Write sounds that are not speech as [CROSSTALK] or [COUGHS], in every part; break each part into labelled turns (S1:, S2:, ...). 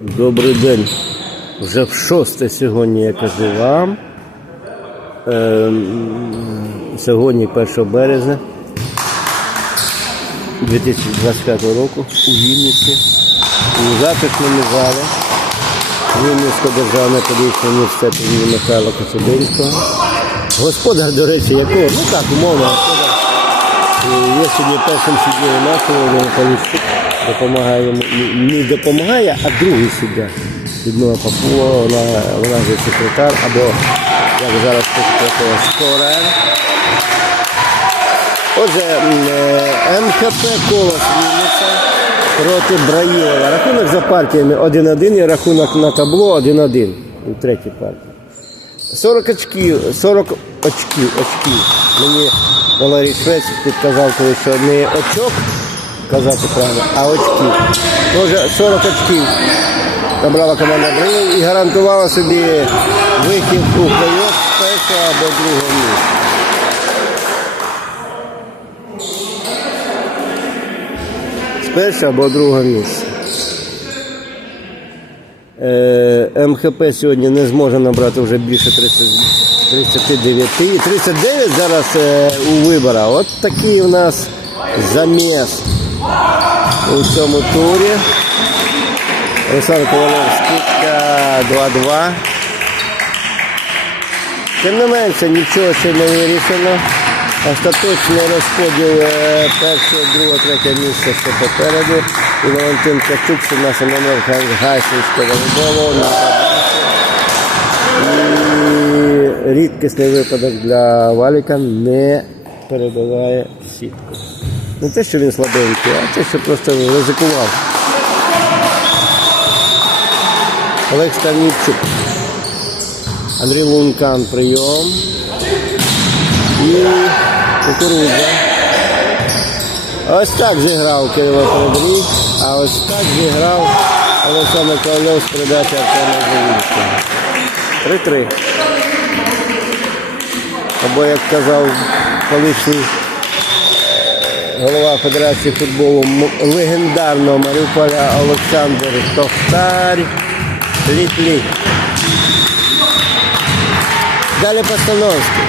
S1: Добрий день. Вже в шосте сьогодні я кажу вам. Ем, Сьогодні 1 березня 2025 року у Вінниці у затишному залі Вінницького державного педагогічного університету імені Михайла Коцюбинського. Господар, до речі, якого, ну так, умовно, господар. І Є сьогодні першим суддєю нашого Володимир Павлівчук. Допомагає йому, не- допомагає, а другий суддя. Людмила Папула, вона, вона же секретар, або, як зараз скорер. Отже, е, МХП Колос Вінниця проти Браїлова. Рахунок за партіями 1-1 і рахунок на табло 1-1 у третій партії. 40 очків, 40 очків, очків. Мені Валерій Швець підказав, коли що не очок казати правильно, а очків. Отже, 40 очків набрала команда Браїлов і гарантувала собі вихід у плей-офф першого або другого місця. з першого або другого місця. Е, МХП сьогодні не зможе набрати вже більше 30, 39. І 39 зараз е, у виборах. От такий у нас заміс у цьому турі. Руслан Ковалев скидка 2-2. Тим не менше, нічого ще не вирішено. Остаточний розподіл е, першого, другого, третього місця ще попереду. І Валентин Качук, що наш номер Гайсинського волейболу. І рідкісний випадок для Валіка не перебиває сітку. Не те, що він слабенький, а те, що просто ризикував. Олег Ставнічук. Андрій Лункан прийом. І кукурудза. Ось так зіграв Кирило Передрій, а ось так зіграв Олександр Ковальов з передачі Артема Завінського. 3-3. Або, як казав колишній голова Федерації футболу легендарного Маріуполя Олександр Тохтар. Літ-літ. Далі Постановський.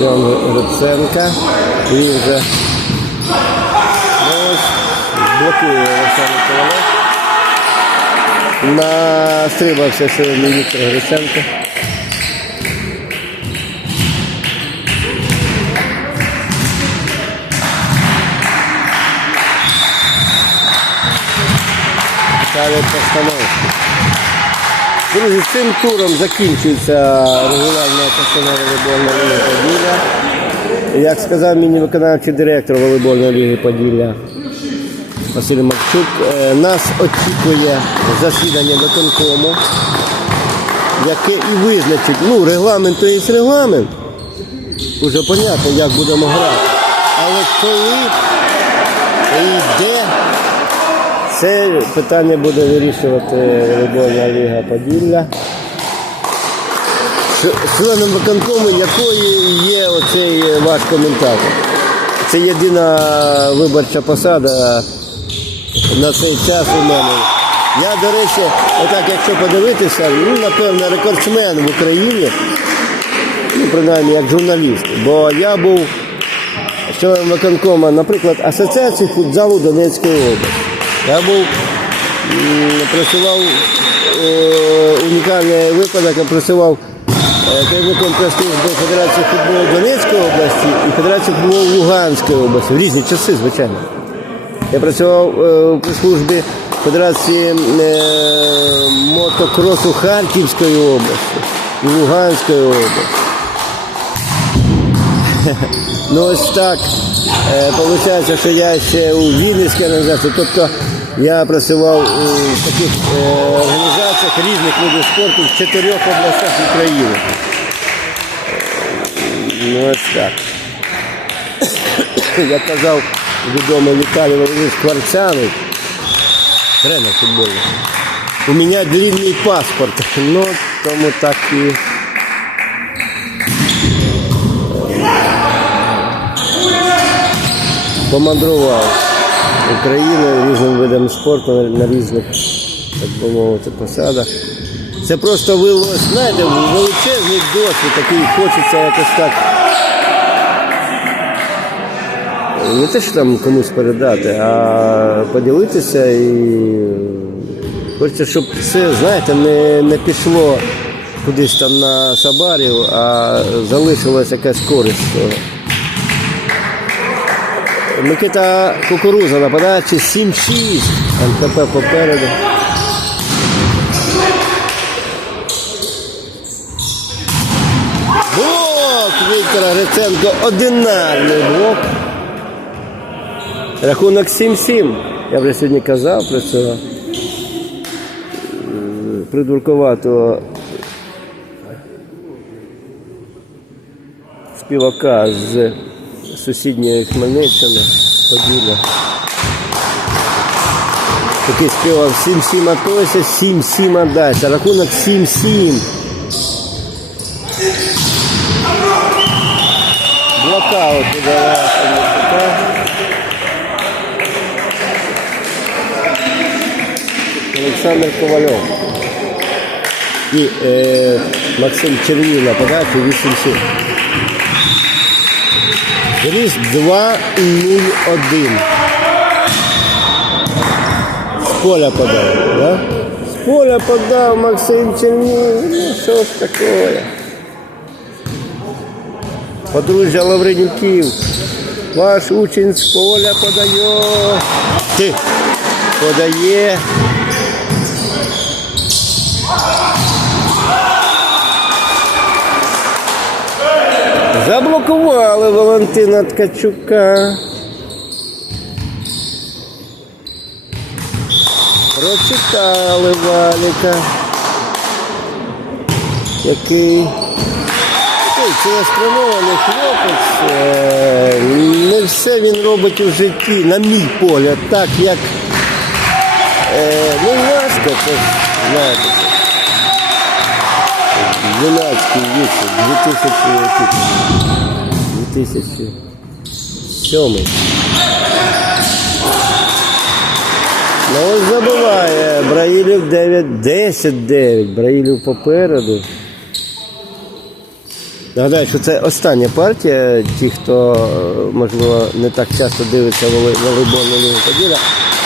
S1: Йон Гриценка. Він вже блокує Олександр Ковалев. Настрибався сьогодні Віктор Гриценко. Ставить постановку. Друзі, цим туром закінчується регулярна постанова волейбольної ліги Поділля. Як сказав мені виконавчий директор волейбольної ліги Поділля Василь Марчук, е, нас очікує засідання виконкому, яке і визначить, ну, регламент то є регламент. Уже понятно, як будемо грати. Але коли і де це питання буде вирішувати волейбольна ліга Поділля. Членом виконкому якої є оцей ваш коментатор. Це єдина виборча посада на цей час у мене. Я, до речі, отак, якщо подивитися, ну, напевно, рекордсмен в Україні, ну, принаймні як журналіст, бо я був членом виконкома, наприклад, Асоціації футзалу Донецької області. Я був працював е, унікальний випадок, я працював е, керівником прес-служби Федерації футболу Донецької області і Федерації футболу Луганської області в різні часи, звичайно. Я працював е, у прес-службі Федерації е, мотокросу Харківської області і Луганської області. Ну ось так. Е, Получається, що я ще у Вінницькій організації, тобто я працював у таких е, організаціях різних видів спорту в чотирьох областях України. Ну ось так. Як казав відомий Віталій Володимирович Кварцяний, тренер футбольний. У мене длинний паспорт. Ну, тому так і. Помандрував. Україною, різним видам спорту на, різних, так би мовити, посадах. Це просто знаєте, величезний досвід, такий хочеться якось так. Не те, що там комусь передати, а поділитися і хочеться, щоб це, знаєте, не, не пішло кудись там на сабарів, а залишилась якась користь. Микита Кукуруза на подачі 7-6. МТП попереду. Блок Віктора Гриценко. Одинарний блок. Рахунок 7-7. Я вже сьогодні казав про цього придурковатого співака з сусідньої Хмельниччини, Поділля. Який співав 7-7 атося, 7-7 отдача. Рахунок 7-7. Блокаут Микита. Олександр Ковальов. І е, Максим Черній на подачі 8-7. Ріст 2-0-1. З поля подав, да? З поля подав Максим Черній. Ну що ж таке? Подружжя Лавренюків. Ваш учень з поля подає. Подає. Заблокували Валентина Ткачука. Прочитали Валіка. Який цілеспрямований хлопець. Е, Не все він робить у житті, на мій погляд, так як е, ну, важко, це знаєте. Юнацький вік, 2000, 2007. Ну ось забиває. Браїлів 9, 10-9. Браїлів попереду. Нагадаю, що це остання партія. Ті, хто, можливо, не так часто дивиться волейбольну лігу Поділля.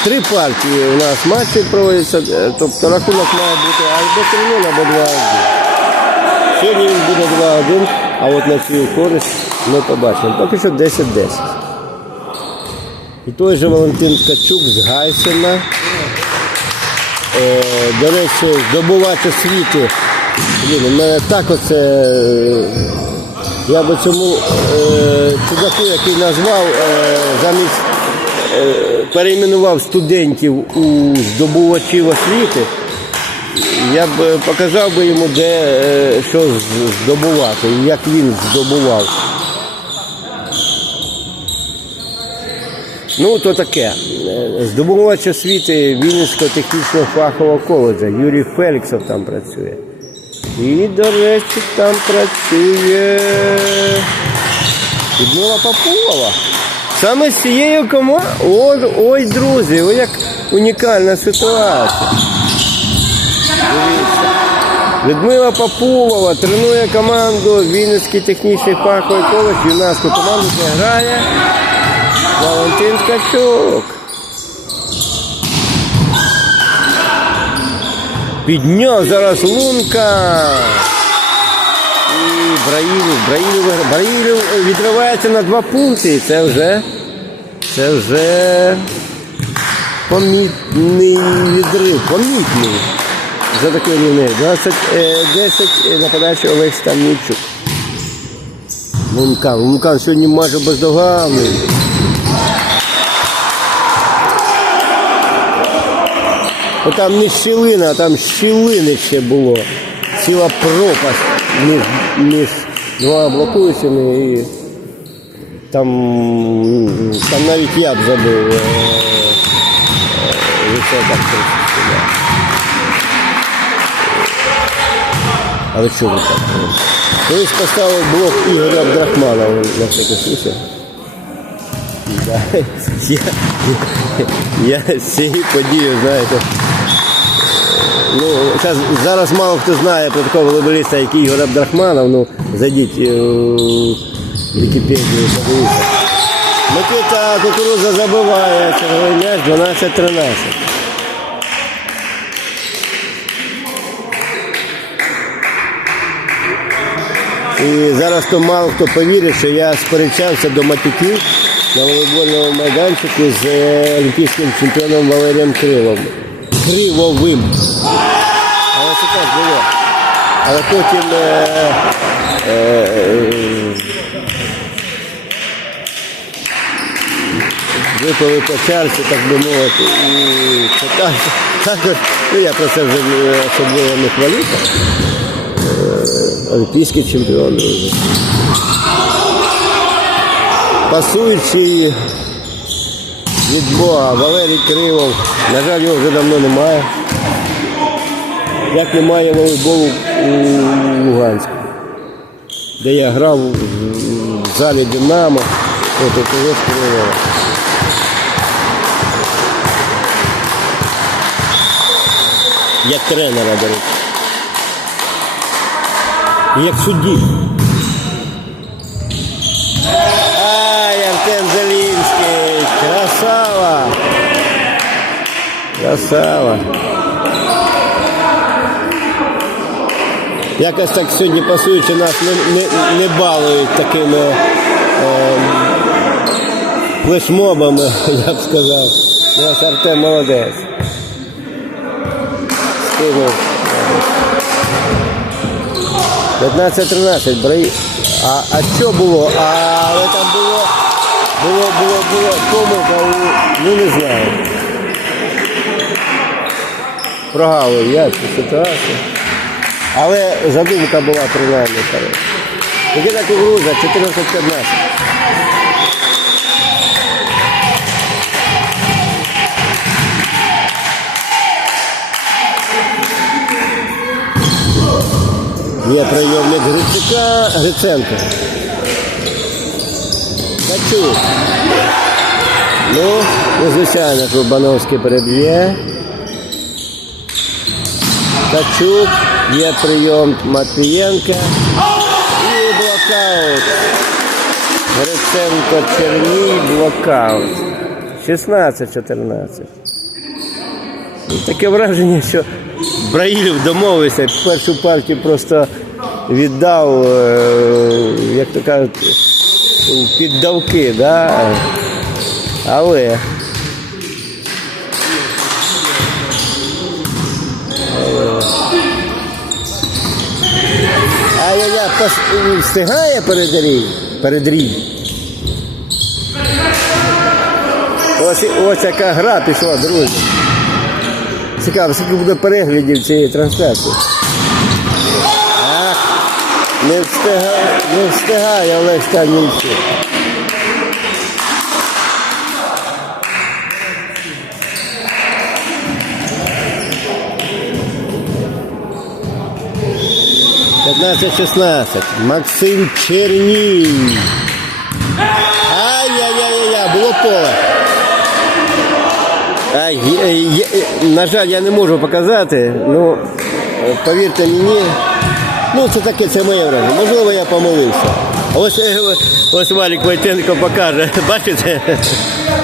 S1: Три партії у нас матчі проводяться, е, тобто рахунок має бути або 3-0, або 2-1. Сьогодні він буде 2-1, а от на цю користь ми побачимо. Поки що 10-10. І той же Валентин Ткачук з Гайсена. Е, до речі, здобувач освіти. Блін, у мене так оце. е, Я би цьому е, чудаку, який назвав, е, замість е, перейменував студентів у здобувачів освіти, я б е, показав би йому, де е, що здобувати, як він здобував. Ну, то таке. Е, Здобувач освіти Вінницького технічного фахового коледжа. Юрій Феліксов там працює. І, до речі, там працює Людмила Попова. Саме з цією командою. Ой, друзі, ой, як унікальна ситуація. Дивіться. Людмила Популова тренує команду Вінницький технічний фаховий коледж. Юнацьку команду де грає Валентин Ткачук. Підняв зараз лунка. І Браїлів, Браїлів, Браїлів відривається на два пункти. Це вже, це вже помітний відрив, помітний. За такий рівний. 20, е, 10 е, на подачі Олег Станічук. Лункан. Лункан сьогодні майже бездоганний. Бо там не щілина, а там щілини ще було. Ціла пропасть між, між двома блокуючими і там, там навіть я б забив. е, е, Висока Але ви так? Колись поставив блок Ігоря Абдрахманова на всякий случай. Я, я, я з цієї події, знаєте. Ну, зараз, зараз мало хто знає про такого волейболіста, як Ігор Абдрахманов. Ну, зайдіть е, в Вікіпедію, подивіться. Микита кукуруза забиває черговий м'яч 12-13. І зараз то мало хто повірить, що я сперечався до матюків на волейбольному майданчику з е, олімпійським чемпіоном Валерієм Криловим. Кривовим. Але це так було. Але потім е, е, е, випили по чарці, так би мовити. І це так, також, ну я про це вже е, особливо не хвалюся. Е, Олімпійський чемпіон, друзі. Пасуючий від Бога Валерій Кривов. На жаль, його вже давно немає. Як немає волейболу у Луганську, де я грав в залі Динамо того ж Кривова. Як тренера, до. Як судді. Ай, Артем Зелінський, красава! Красава! Якось так сьогодні пасуючи нас не, не, не балують такими е, флешмобами, [LAUGHS] я б сказав. У нас Артем молодець. Стигнув. 15-13, бри. А, а що було? А, але там було, було, було, було помилка, ну не знаю. Прогавив я цю ситуацію. Але задумка була принаймні так і груза, 14-15. Є прийомник Грицюка, Гриценко. Качук. Ну, ну, звичайно, Кубановський переб'є. Качук, є прийом Матвієнка. І блокаут. Гриценко Черній, блокаут. 16-14. Таке враження, що Браїлів домовився, першу партію просто віддав, е, як то кажуть, піддавки, да? але. Ай-яй-яй, встигає передрій? Передрій. Ось, ось яка гра пішла, друзі. Цікаво, скільки буде переглядів цієї трансляції. Встигає, не встигає Олег Станівчук. П'ятнадцять 16 Максим Черній. Ай-яй-яй-яй, було поле. А, є- є- на жаль, я не можу показати, ну повірте мені, ну це таке, це моє враження. Можливо, я помилився. Ось, ось Валік Войтенко покаже, [LAUGHS] бачите?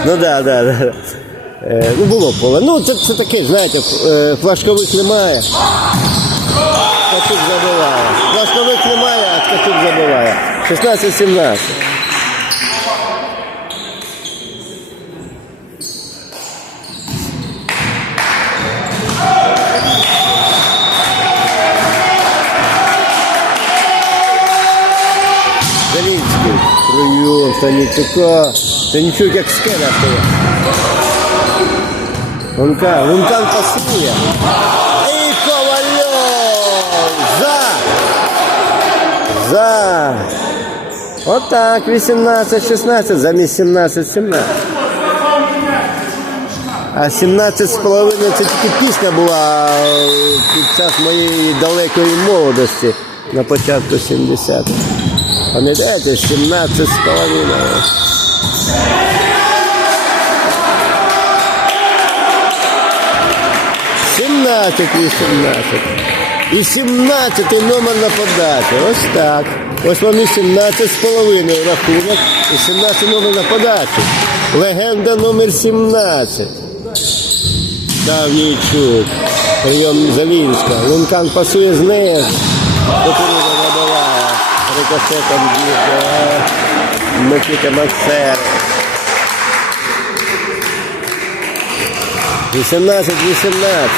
S1: Ну да, да, да. Е, Ну було поле. Ну це, це таке, знаєте, е, флажкових немає. Ткачук забиває. Флажкових немає, а Ткачук забиває. 16-17. Прийом Станіцюка. Станічук як скеля стоїть. Лункан. Лункан пасує. І Ковальов. За. За. Отак. 18-16 замість 17-17. А 17 з половиною це тільки пісня була е, під час моєї далекої молодості на початку 70-х. А не дайте 17 з половиною. Сімнадцять і сімнадцять. І сімнадцятий номер на нападати. Ось так. Ось вони 17 з половиною рахунок. І 17 номер на нападати. Легенда номер 17. Давнійчук. Прийом Залінська. Лункан пасує з нею. Кукуруза забиває. Рикошетом б'є. Микита Максер. 18, 18.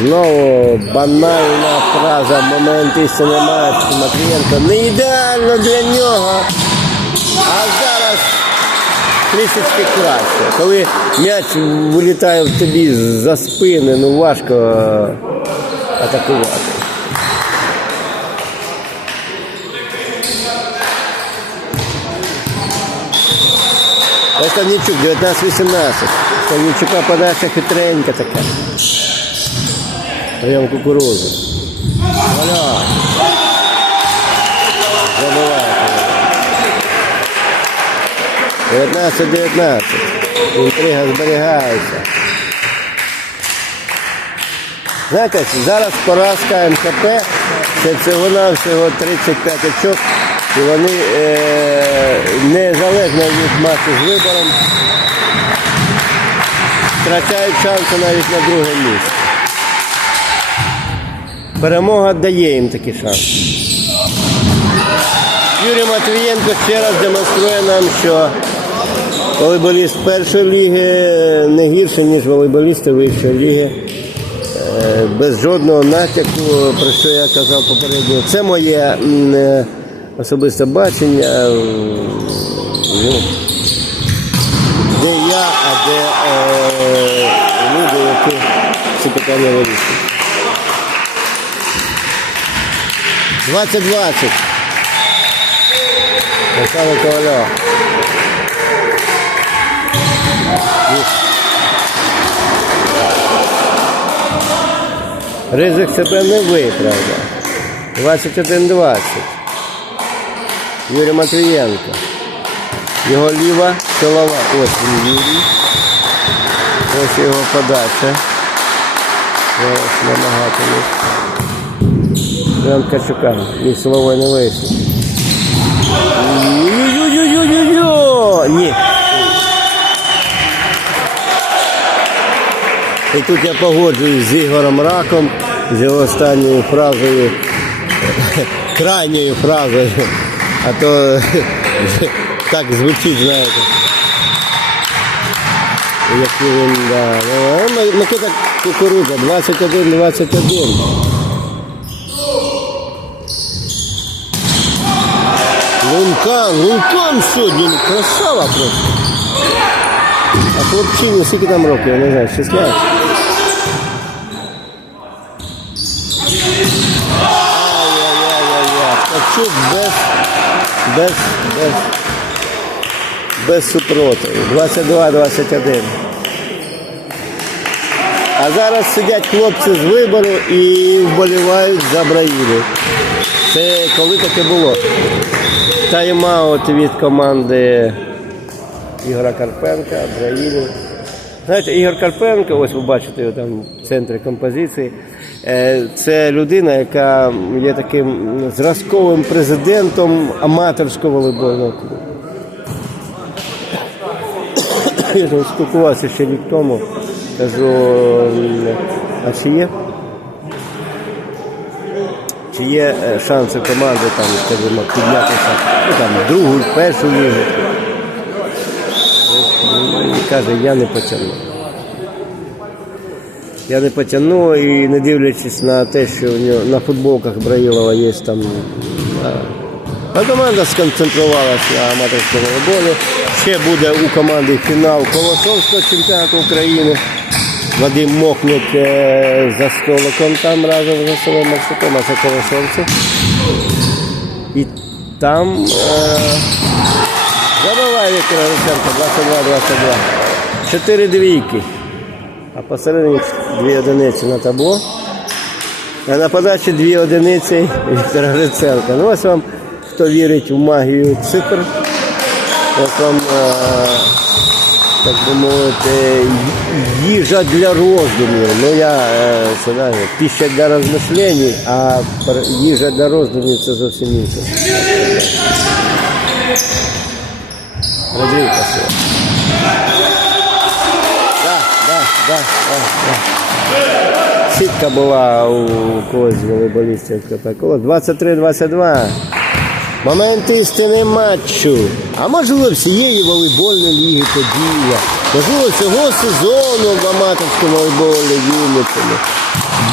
S1: Знову банальна фраза момент істини матчу. Матвієнко не ідеально для нього. А зараз трішечки краще. Коли м'яч вилітає в тобі за спини, ну важко атакувати. Ставнічук, 19-18. Ставнічука подача хитренька така. Прям кукурузу. Валя. Забиває. 19-19. Інтрига зберігається. Знаєте, зараз поразка МКП це всього-навсього 35 очок. І вони е, незалежно від матчу з вибором втрачають шанси навіть на друге місце. Перемога дає їм такі шанси. Юрій Матвієнко ще раз демонструє нам, що волейболіст першої ліги не гірше, ніж волейболісти вищої ліги. Е, Без жодного натяку, про що я казав попередньо. Це моє е, особисте бачення. е, де я, а де люди, які ці питання вирішують. 20-20. Михайло Ковальов. Ризик себе не виправдав. 21-20. Юрій Матвієнко. Його ліва силова. Ось він Юрій. Ось його подача. Ось намагатимуть. Прям Качука. І силової не вийшло. Ні. І тут я погоджуюсь з Ігорем Раком, з його останньою фразою, крайньою фразою. А то так звучить, знаєте. Він, да. Микита Кукурудза, 21-21. Лункан, Лункан сьогодні ну, красава просто. А хлопчині скільки там років, я не знаю, 16. Ай-яй-яй-яй-яй. Без, без, без, без супротиву. 22-21. А зараз сидять хлопці з вибору і вболівають за Браїлю. Це коли таке було? Тайм-аут від команди Ігора Карпенка, Браїлю. Знаєте, Ігор Карпенко, ось ви бачите його там в центрі композиції. Е, Це людина, яка є таким зразковим президентом аматорського волейбольного клубу. [COUGHS] Я ж спілкувався ще рік тому. Кажу, а чи є? Чи є е, шанси команди там, скажімо, піднятися ну, там, другу, першу лігу? І каже, я не потягну. Я не потягну і не дивлячись на те, що у нього на футболках Браїлова є там. А команда сконцентрувалася на аматорському волейболі. Ще буде у команди фінал Колосовського чемпіонату України. Вадим Мохник е, за столиком там разом з Василем Максиком, а це Колосовці. І там е, забиває Віктор Русенко 22-22. Чотири двійки. А посередині дві одиниці на табло. А на подачі дві одиниці Віктора Гриценка. Ну ось вам, хто вірить в магію цифр. Ось вам е, так би мовити, їжа для роздумів. Ну я е, це знаю, пища для розмишлень, а їжа для роздумів це зовсім інше. Родрів пасує. Да, да, да. Сітка була у когось волейболістів Катакола. 23-22. Момент істини матчу. А можливо всієї волейбольної ліги подія. Можливо, цього сезону в аматорському волейболі Вінницями.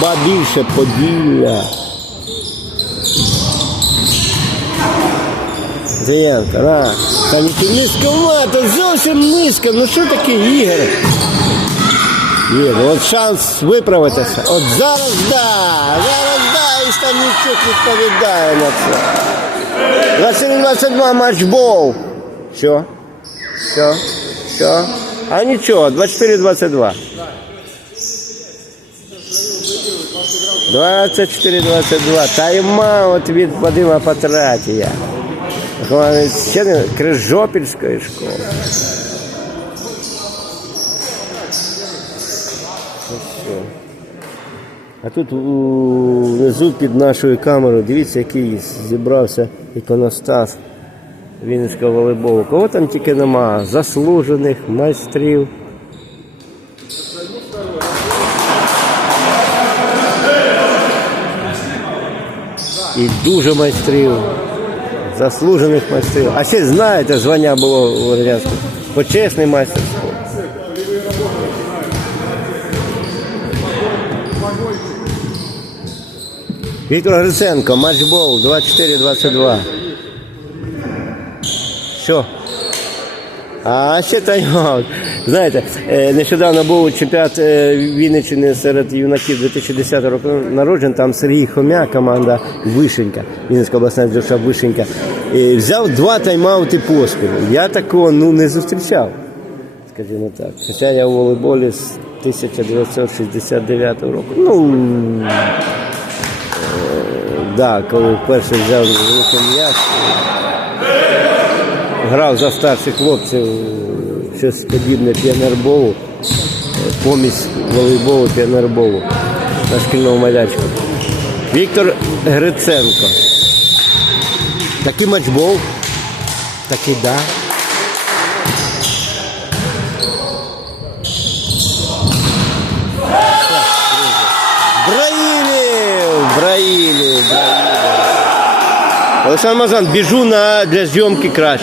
S1: Ба більше поділля. Зіянка, на. Та не низьковато, зовсім низько. Ну що таке Ігор? Є, ну от шанс виправитися. От зараз да, зараз да, і Станічук відповідає на це. 21-22 матчбол. Що? Що? Що? А нічого, 24-22. 24-22. Тайм-аут від Вадима Патратія. Ще не Крижопільської школи. А тут внизу під нашою камерою, дивіться, який зібрався іконостас Вінницького волейболу. Кого там тільки нема? Заслужених майстрів. І дуже майстрів. Заслужених майстрів. А ще знаєте, звання було у радянському. Почесний майстер Віктор Гриценко, матчбол 24-22. Що? А ще тайм-аут. Знаєте, е, нещодавно був чемпіонат е, Вінниччини серед юнаків 2010 року народжень. Там Сергій Хомя, команда Вишенька, Вінницька обласна держава Вишенька. Взяв два тайм-аути поспіль. Я такого ну, не зустрічав, скажімо так. Хоча я у волейболі з 1969 року. Ну, Да, коли вперше взяв великий м'яч, грав за старших хлопців щось подібне піонерболу, помість волейболу, піонерболу на шкільному майданчику. Віктор Гриценко. Такий матчбол. Такий да. Олександр Мазан, біжу на, для зйомки краще.